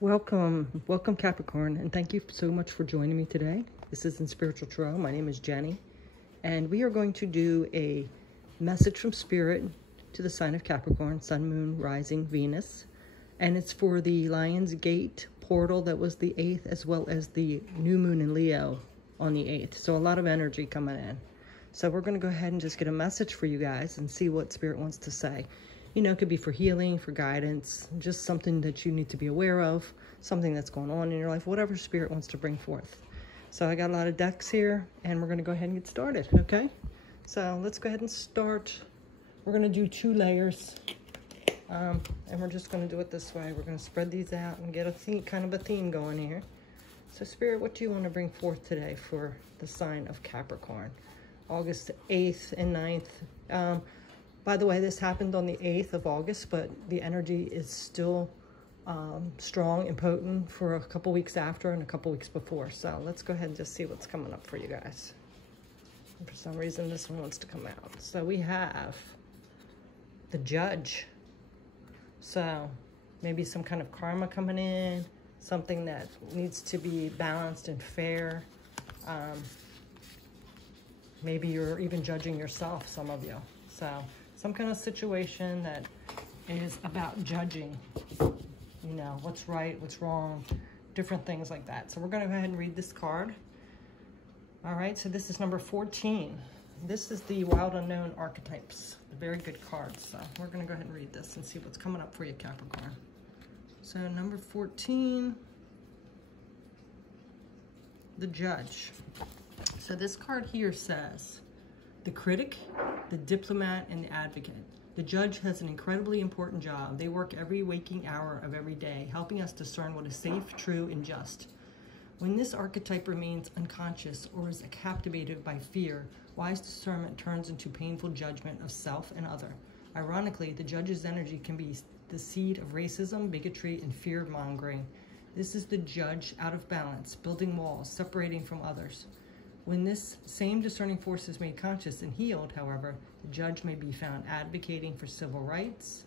Welcome Capricorn, and thank you so much for joining me today. This is in Spiritual Tarot. My name is Jenny, and we are going to do a message from Spirit to the sign of Capricorn, Sun, Moon, Rising, Venus, and it's for the Lion's Gate portal that was the 8th, as well as the new moon in Leo on the 8th. So a lot of energy coming in. So we're going to go ahead and just get a message for you guys and see what Spirit wants to say. You know, it could be for healing, for guidance, just something that you need to be aware of, something that's going on in your life, whatever Spirit wants to bring forth. So I got a lot of decks here, and we're going to go ahead and get started, okay? So let's go ahead and start. We're going to do 2 layers, and we're just going to do it this way. We're going to spread these out and get a theme, kind of a theme going here. So Spirit, what do you want to bring forth today for the sign of Capricorn? August 8th and 9th. By the way, this happened on the 8th of August, but the energy is still strong and potent for a couple weeks after and a couple weeks before. So let's go ahead and just see what's coming up for you guys. And for some reason, this one wants to come out. So we have the Judge. So maybe some kind of karma coming in, something that needs to be balanced and fair. Maybe you're even judging yourself, some of you. So some kind of situation that is about judging, you know, what's right, what's wrong, different things like that. So we're going to go ahead and read this card. All right, so this is number 14. This is the Wild Unknown Archetypes. A very good card. So we're going to go ahead and read this and see what's coming up for you, Capricorn. So number 14, the Judge. So this card here says, the critic, the diplomat, and the advocate. The Judge has an incredibly important job. They work every waking hour of every day, helping us discern what is safe, true, and just. When this archetype remains unconscious or is captivated by fear, wise discernment turns into painful judgment of self and other. Ironically, the Judge's energy can be the seed of racism, bigotry, and fear-mongering. This is the Judge out of balance, building walls, separating from others. When this same discerning force is made conscious and healed, however, the Judge may be found advocating for civil rights,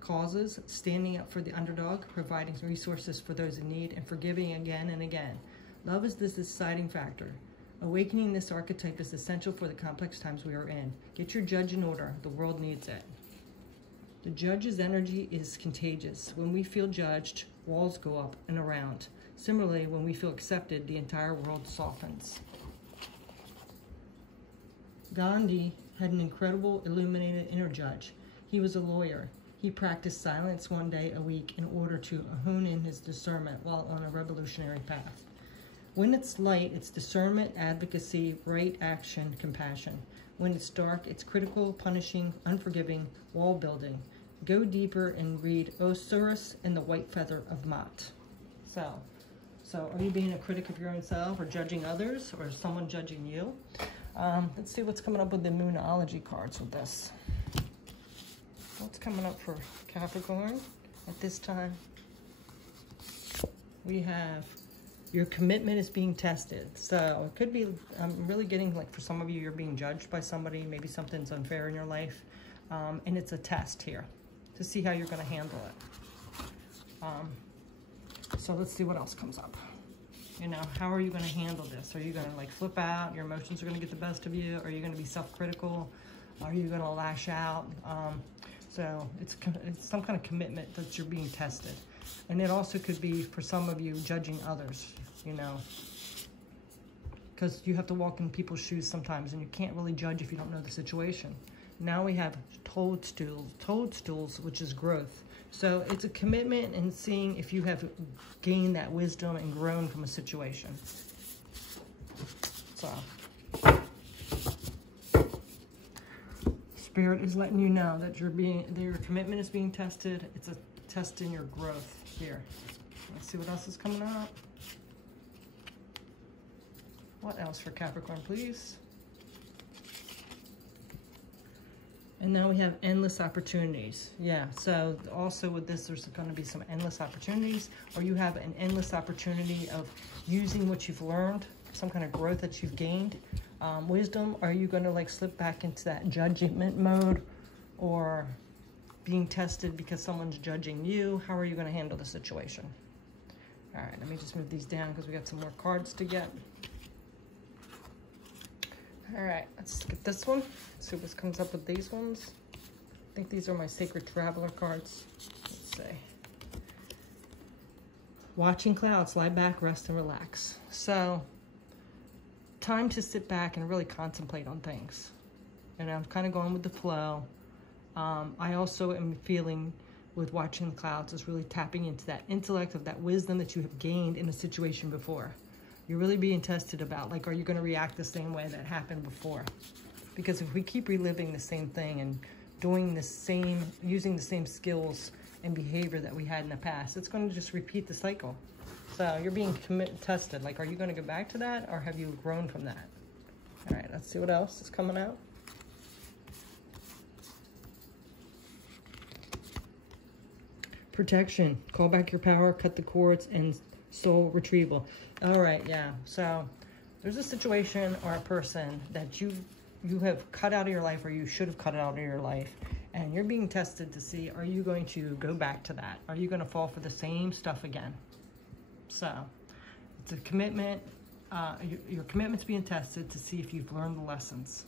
causes, standing up for the underdog, providing resources for those in need, and forgiving again and again. Love is the deciding factor. Awakening this archetype is essential for the complex times we are in. Get your Judge in order. The world needs it. The Judge's energy is contagious. When we feel judged, walls go up and around. Similarly, when we feel accepted, the entire world softens. Gandhi had an incredible, illuminated inner Judge. He was a lawyer. He practiced silence one day a week in order to hone in his discernment while on a revolutionary path. When it's light, it's discernment, advocacy, right action, compassion. When it's dark, it's critical, punishing, unforgiving, wall building. Go deeper and read Osiris and the White Feather of Ma'at. So are you being a critic of your own self or judging others, or is someone judging you? Let's see what's coming up with the Moonology cards with this. What's coming up for Capricorn at this time? We have your commitment is being tested. So it could be, I'm really getting, like, for some of you, you're being judged by somebody. Maybe something's unfair in your life. And it's a test here to see how you're going to handle it. So let's see what else comes up. You know, how are you going to handle this? Are you going to, like, flip out? Your emotions are going to get the best of you? Are you going to be self-critical? Are you going to lash out? So it's some kind of commitment that you're being tested. And it also could be, for some of you, judging others, you know. Because you have to walk in people's shoes sometimes, and you can't really judge if you don't know the situation. Now we have toadstools, which is growth. So it's a commitment and seeing if you have gained that wisdom and grown from a situation. So Spirit is letting you know that your commitment is being tested. It's a test in your growth here. Let's see what else is coming up. What else for Capricorn, please? And now we have endless opportunities. Yeah, so also with this, there's going to be some endless opportunities, or you have an endless opportunity of using what you've learned, some kind of growth that you've gained, wisdom. Are you going to, like, slip back into that judgment mode, or being tested because someone's judging you. How are you going to handle the situation? All right, let me just move these down because we got some more cards to get. All right, let's get this one. See what comes up with these ones. I think these are my Sacred Traveler cards. Let's see. Watching clouds, lie back, rest, and relax. So, time to sit back and really contemplate on things. And I'm kind of going with the flow. I also am feeling with watching the clouds is really tapping into that intellect of that wisdom that you have gained in a situation before. You're really being tested about, like, are you going to react the same way that happened before? Because if we keep reliving the same thing and doing the same, using the same skills and behavior that we had in the past, it's going to just repeat the cycle. So you're being tested. Like, are you going to go back to that, or have you grown from that? All right, let's see what else is coming out. Protection, call back your power, cut the cords, and soul retrieval. All right, yeah. So there's a situation or a person that you have cut out of your life, or you should have cut out of your life, and you're being tested to see, are you going to go back to that? Are you going to fall for the same stuff again? So it's a commitment. Your commitment's being tested to see if you've learned the lessons.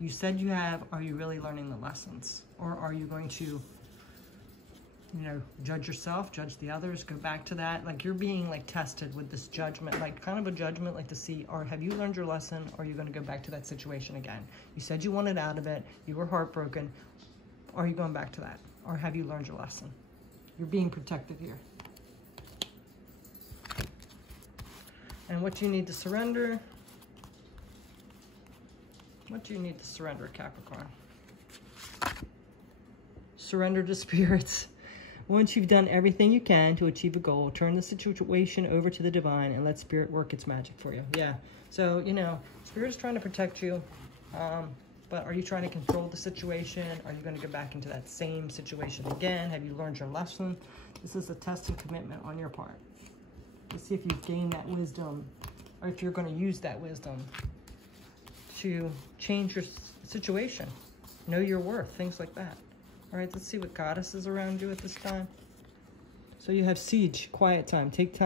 You said you have. Are you really learning the lessons? Or are you going to, you know, judge yourself, judge the others, go back to that? Like, you're being like tested with this judgment, like kind of a judgment, like to see, or have you learned your lesson, or are you going to go back to that situation again? You said you wanted out of it, you were heartbroken. Are you going back to that? Or have you learned your lesson? You're being protected here. And what do you need to surrender? What do you need to surrender, Capricorn? Surrender to spirits. Once you've done everything you can to achieve a goal, turn the situation over to the divine and let spirit work its magic for you. Yeah. So, you know, spirit is trying to protect you. But are you trying to control the situation? Are you going to go back into that same situation again? Have you learned your lesson? This is a test and commitment on your part. To see if you've gained that wisdom, or if you're going to use that wisdom to change your situation. Know your worth, things like that. All right, let's see what goddess is around you at this time. So you have siege, quiet time. Take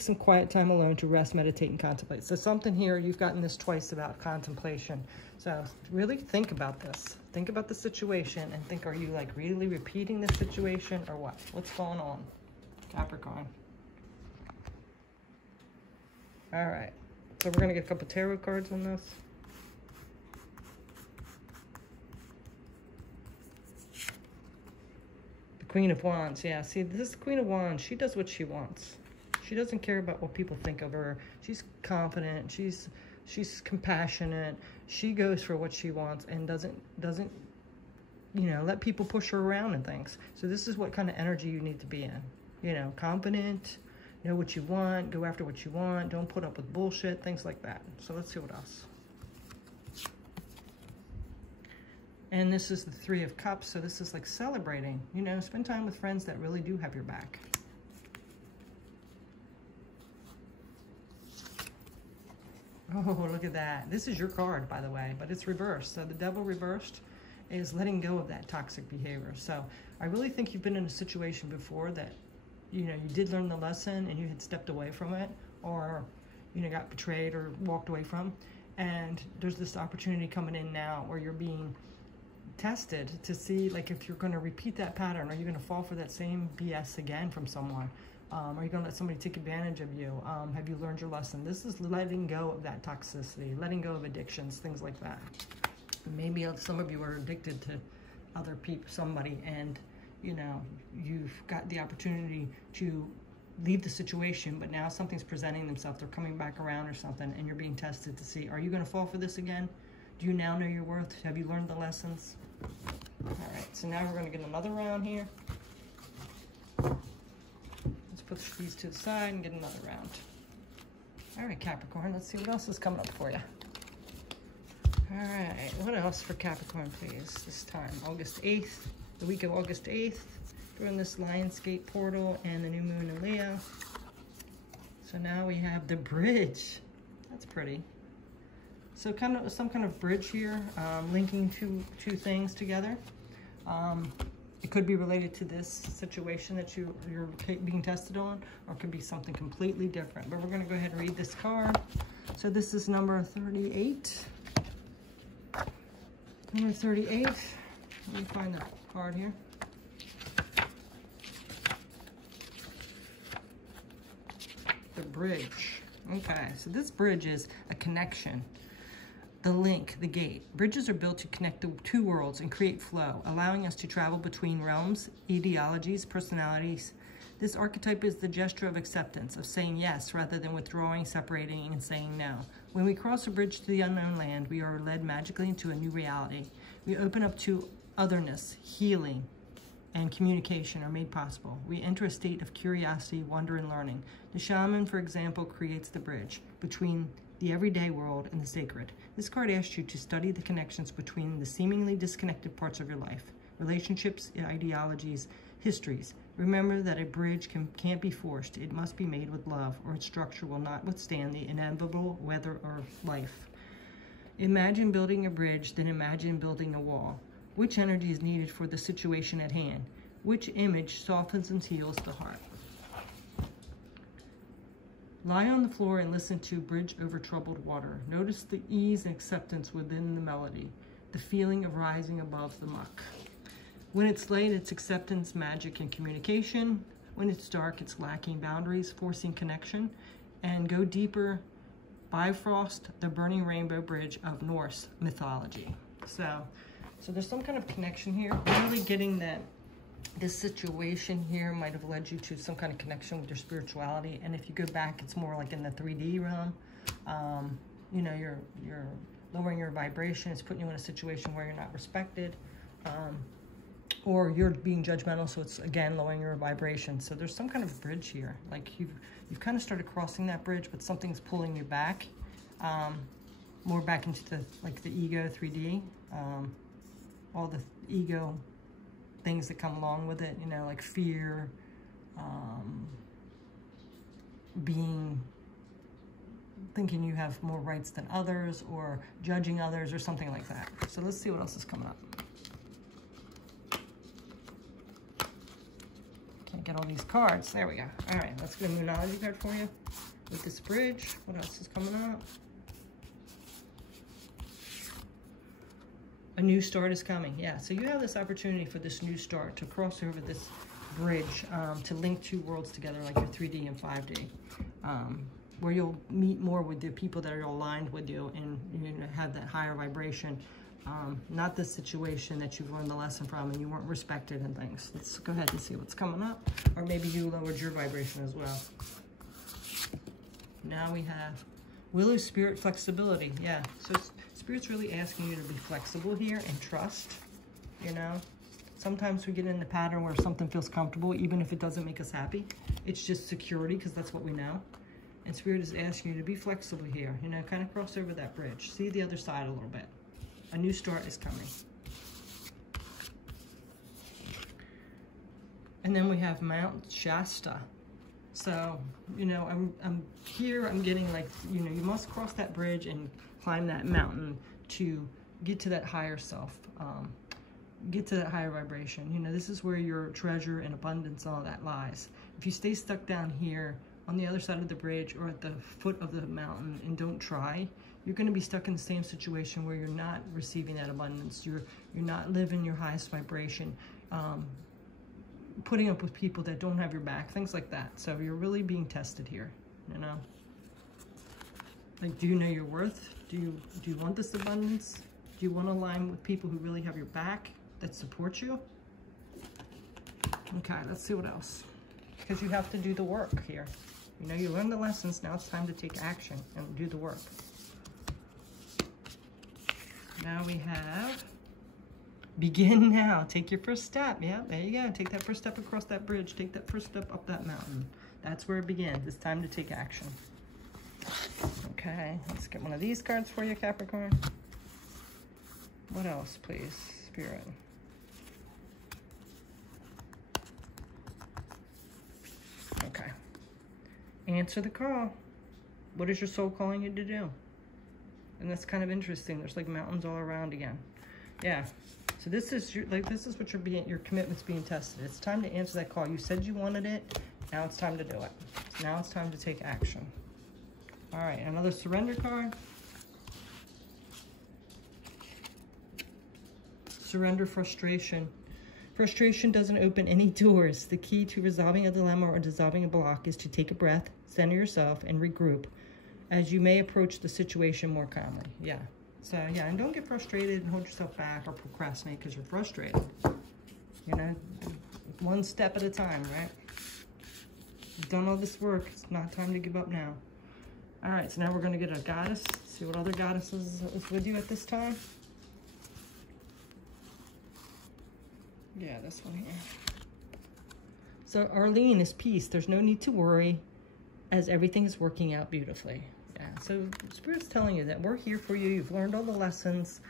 some quiet time alone to rest, meditate, and contemplate. So something here, you've gotten this twice about contemplation. So really think about this. Think about the situation and think, are you like really repeating the situation or what? What's going on, Capricorn? All right, so we're gonna get a couple tarot cards on this. The Queen of Wands, yeah, see, this is the Queen of Wands. She does what she wants. She doesn't care about what people think of her. She's confident, she's compassionate. She goes for what she wants and doesn't, you know, let people push her around and things. So this is what kind of energy you need to be in. You know, confident, know what you want, go after what you want, don't put up with bullshit, things like that. So let's see what else. And this is the Three of Cups, so this is like celebrating. You know, spend time with friends that really do have your back. Oh, look at that. This is your card, by the way, but it's reversed. So the Devil reversed is letting go of that toxic behavior. So I really think you've been in a situation before that, you know, you did learn the lesson and you had stepped away from it, or, you know, got betrayed or walked away from. And there's this opportunity coming in now where you're being tested to see, like, if you're going to repeat that pattern. Are you going to fall for that same BS again from someone? Are you going to let somebody take advantage of you? Have you learned your lesson? This is letting go of that toxicity, letting go of addictions, things like that. Maybe some of you are addicted to other people, somebody, and, you know, you've got the opportunity to leave the situation, but now something's presenting themselves. They're coming back around or something, and you're being tested to see, are you going to fall for this again? Do you now know your worth? Have you learned the lessons? All right, so now we're going to get another round here. Let's put these to the side and get another round. All right, Capricorn, let's see what else is coming up for you. All right, what else for Capricorn, please, this time? August 8th, the week of August 8th, during this Lionsgate portal and the new moon in Leo. So now we have the bridge. That's pretty. So kind of some kind of bridge here, linking two things together. It could be related to this situation that you're being tested on, or it could be something completely different. But we're going to go ahead and read this card. So this is number 38. Number 38. Let me find the card here. The bridge. Okay, so this bridge is a connection. The link, the gate. Bridges are built to connect the two worlds and create flow, allowing us to travel between realms, ideologies, personalities. This archetype is the gesture of acceptance, of saying yes rather than withdrawing, separating, and saying no. When we cross a bridge to the unknown land, we are led magically into a new reality. We open up to otherness, healing, and communication are made possible. We enter a state of curiosity, wonder, and learning. The shaman, for example, creates the bridge between the everyday world and the sacred. This card asks you to study the connections between the seemingly disconnected parts of your life, relationships, ideologies, histories. Remember that a bridge can't be forced. It must be made with love, or its structure will not withstand the inevitable weather of life. Imagine building a bridge, then imagine building a wall. Which energy is needed for the situation at hand? Which image softens and heals the heart? Lie on the floor and listen to Bridge Over Troubled Water. Notice the ease and acceptance within the melody, the feeling of rising above the muck. When it's light, it's acceptance, magic, and communication. When it's dark, it's lacking boundaries, forcing connection. And go deeper, Bifrost, the burning rainbow bridge of Norse mythology. So there's some kind of connection here. Really getting that this situation here might have led you to some kind of connection with your spirituality. And if you go back, it's more like in the 3D realm. You know, you're lowering your vibration. It's putting you in a situation where you're not respected. Or you're being judgmental, so it's, again, lowering your vibration. So there's some kind of bridge here. Like you've kind of started crossing that bridge, but something's pulling you back. More back into the ego 3D. All the ego things that come along with it, you know, like fear, thinking you have more rights than others, or judging others, or something like that. So let's see what else is coming up. Can't get all these cards. There we go. All right, let's get a Moonology card for you with this bridge. What else is coming up? A new start is coming. Yeah, so you have this opportunity for this new start to cross over this bridge, to link two worlds together, like your 3D and 5D, where you'll meet more with the people that are aligned with you and you know, have that higher vibration. Not the situation that you've learned the lesson from and you weren't respected and things. Let's go ahead and see what's coming up. Or maybe you lowered your vibration as well. Now we have Willow Spirit Flexibility. Yeah, so Spirit's really asking you to be flexible here and trust, you know. Sometimes we get in the pattern where something feels comfortable, even if it doesn't make us happy. It's just security, because that's what we know. And Spirit is asking you to be flexible here, you know, kind of cross over that bridge. See the other side a little bit. A new start is coming. And then we have Mount Shasta. So, you know, I'm getting like, you know, you must cross that bridge and climb that mountain to get to that higher self, get to that higher vibration. You know, this is where your treasure and abundance and all that lies. If you stay stuck down here on the other side of the bridge or at the foot of the mountain and don't try, you're going to be stuck in the same situation where you're not receiving that abundance. You're not living your highest vibration, putting up with people that don't have your back, things like that. So you're really being tested here, you know. Like, do you know your worth? Do you want this abundance? Do you want to align with people who really have your back, that support you? Okay, let's see what else. Because you have to do the work here. You know, you learned the lessons, now it's time to take action and do the work. Now we have Begin Now. Take your first step. Yeah, there you go. Take that first step across that bridge. Take that first step up that mountain. That's where it begins. It's time to take action. Okay, let's get one of these cards for you, Capricorn. What else, please, Spirit? Okay. Answer the call. What is your soul calling you to do? And that's kind of interesting. There's like mountains all around again. Yeah. So this is this is what your commitment's being tested. It's time to answer that call. You said you wanted it. Now it's time to do it. Now it's time to take action. All right, another surrender card. Surrender frustration. Frustration doesn't open any doors. The key to resolving a dilemma or dissolving a block is to take a breath, center yourself, and regroup as you may approach the situation more calmly. Yeah. So, yeah, and don't get frustrated and hold yourself back or procrastinate because you're frustrated. You know, one step at a time, right? You've done all this work. It's not time to give up now. All right, so now we're going to get a goddess. See what other goddesses is with you at this time. Yeah, this one here. So Arlene is peace. There's no need to worry as everything is working out beautifully. Yeah, so Spirit's telling you that we're here for you. You've learned all the lessons.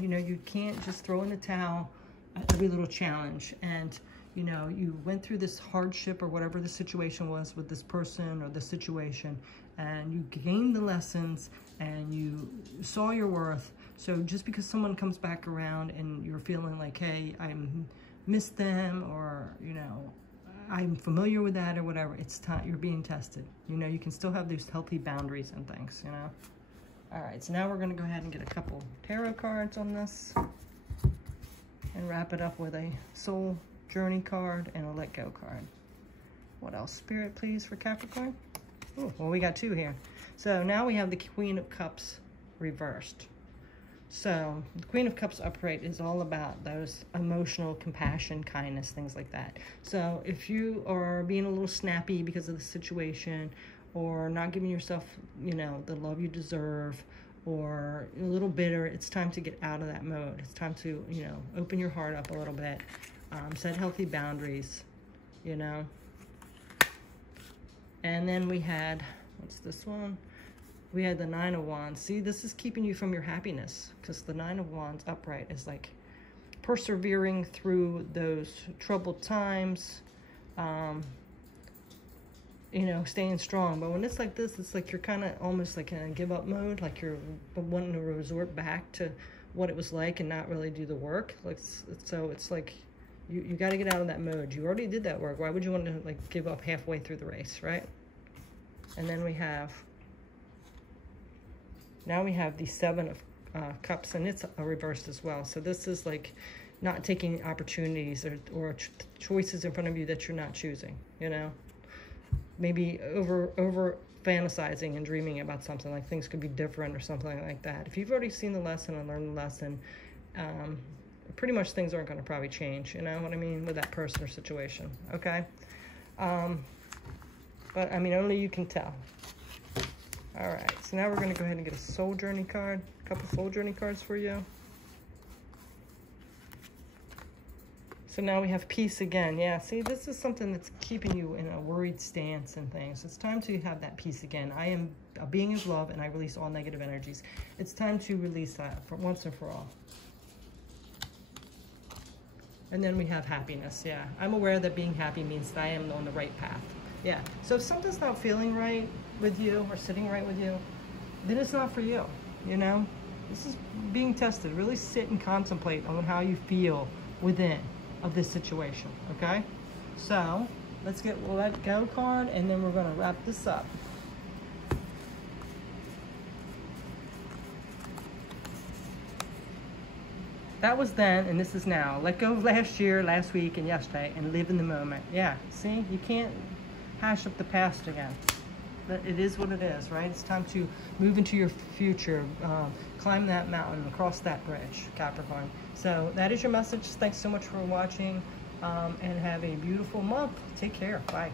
You know, you can't just throw in the towel at every little challenge. And, you know, you went through this hardship or whatever the situation was with this person or the situation, and you gained the lessons and you saw your worth. So just because someone comes back around and you're feeling like, hey, I missed them, or, you know, I'm familiar with that or whatever, it's time, you're being tested. You know, you can still have those healthy boundaries and things, you know. All right, so now we're going to go ahead and get a couple tarot cards on this and wrap it up with a soul journey card and a let go card. What else? Spirit, please, for Capricorn. Oh, well, we got two here. So now we have the Queen of Cups reversed. So the Queen of Cups upright is all about those emotional compassion, kindness, things like that. So if you are being a little snappy because of the situation, or not giving yourself, you know, the love you deserve, or a little bitter, it's time to get out of that mode. It's time to, you know, open your heart up a little bit, set healthy boundaries, you know. And then we had, what's this one? We had the Nine of Wands. See, this is keeping you from your happiness, because the Nine of Wands upright is like persevering through those troubled times, you know, staying strong. But when it's like this, it's like you're kind of almost like in a give up mode, like you're wanting to resort back to what it was like and not really do the work. Like, so it's like you got to get out of that mode. You already did that work. Why would you want to like give up halfway through the race, right? And then we have, now we have the Seven of Cups, and it's reversed as well. So this is like not taking opportunities or choices in front of you that you're not choosing, you know. Maybe over fantasizing and dreaming about something, like things could be different or something like that. If you've already seen the lesson and learned the lesson, pretty much things aren't going to probably change, you know what I mean, with that person or situation, okay? But, I mean, only you can tell. All right, so now we're going to go ahead and get a soul journey card, a couple soul journey cards for you. So now we have peace again. Yeah, see, this is something that's keeping you in a worried stance and things. It's time to have that peace again. I am a being of love, and I release all negative energies. It's time to release that for once and for all. And then we have happiness. Yeah, I'm aware that being happy means that I am on the right path. Yeah, so if something's not feeling right with you or sitting right with you, then it's not for you, you know? This is being tested. Really sit and contemplate on how you feel within of this situation, okay? So let's get a let go card, and then we're going to wrap this up. That was then, and this is now. Let go of last year, last week, and yesterday, and live in the moment. Yeah, see, you can't hash up the past again. But it is what it is, right? It's time to move into your future, climb that mountain, cross that bridge, Capricorn. So that is your message. Thanks so much for watching, and have a beautiful month. Take care. Bye.